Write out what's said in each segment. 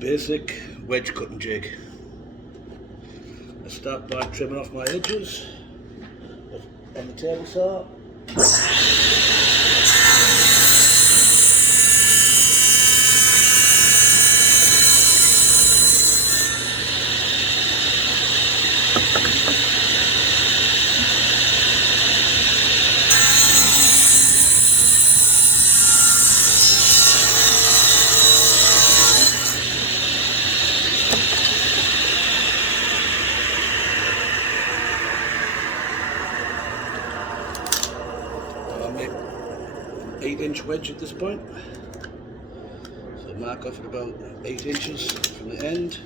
Basic wedge cutting jig. I start by trimming off my edges on the table saw. I'll make an 8-inch wedge at this point. So mark off at about 8 inches from the end.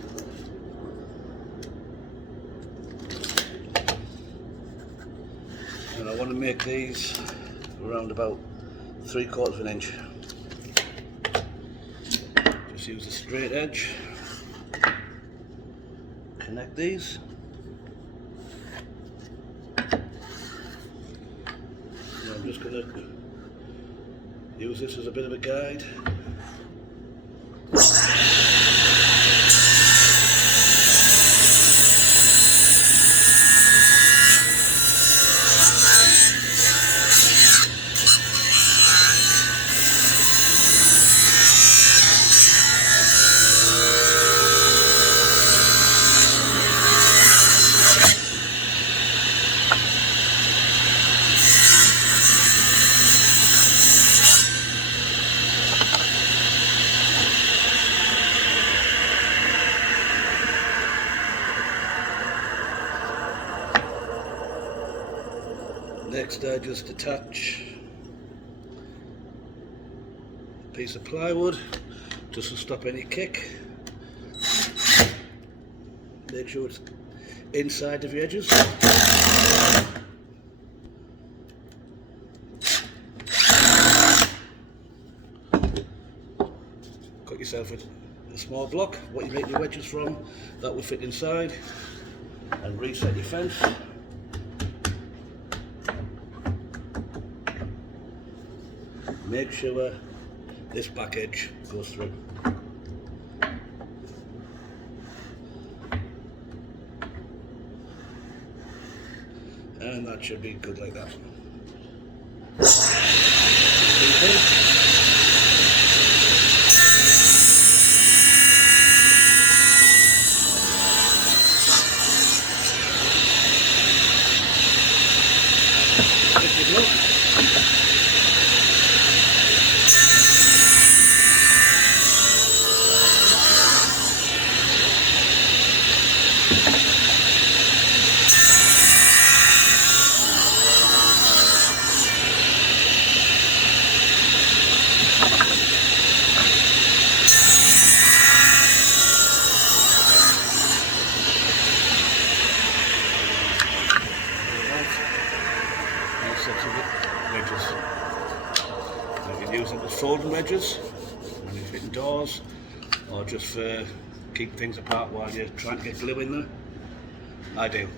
And I want to make these around about 3/4 of an inch. Just use a straight edge. Connect these. And I'm just going to use this as a bit of a guide. Next, I just attach a piece of plywood just to stop any kick. Make sure it's inside of the edges. Cut yourself a small block, what you make your wedges from, that will fit inside, and reset your fence. Make sure this back edge goes through. And that should be good like that. Wedges. You can use them as folding wedges when you're fitting doors, or just for keep things apart while you're trying to get glue in there. Ideal.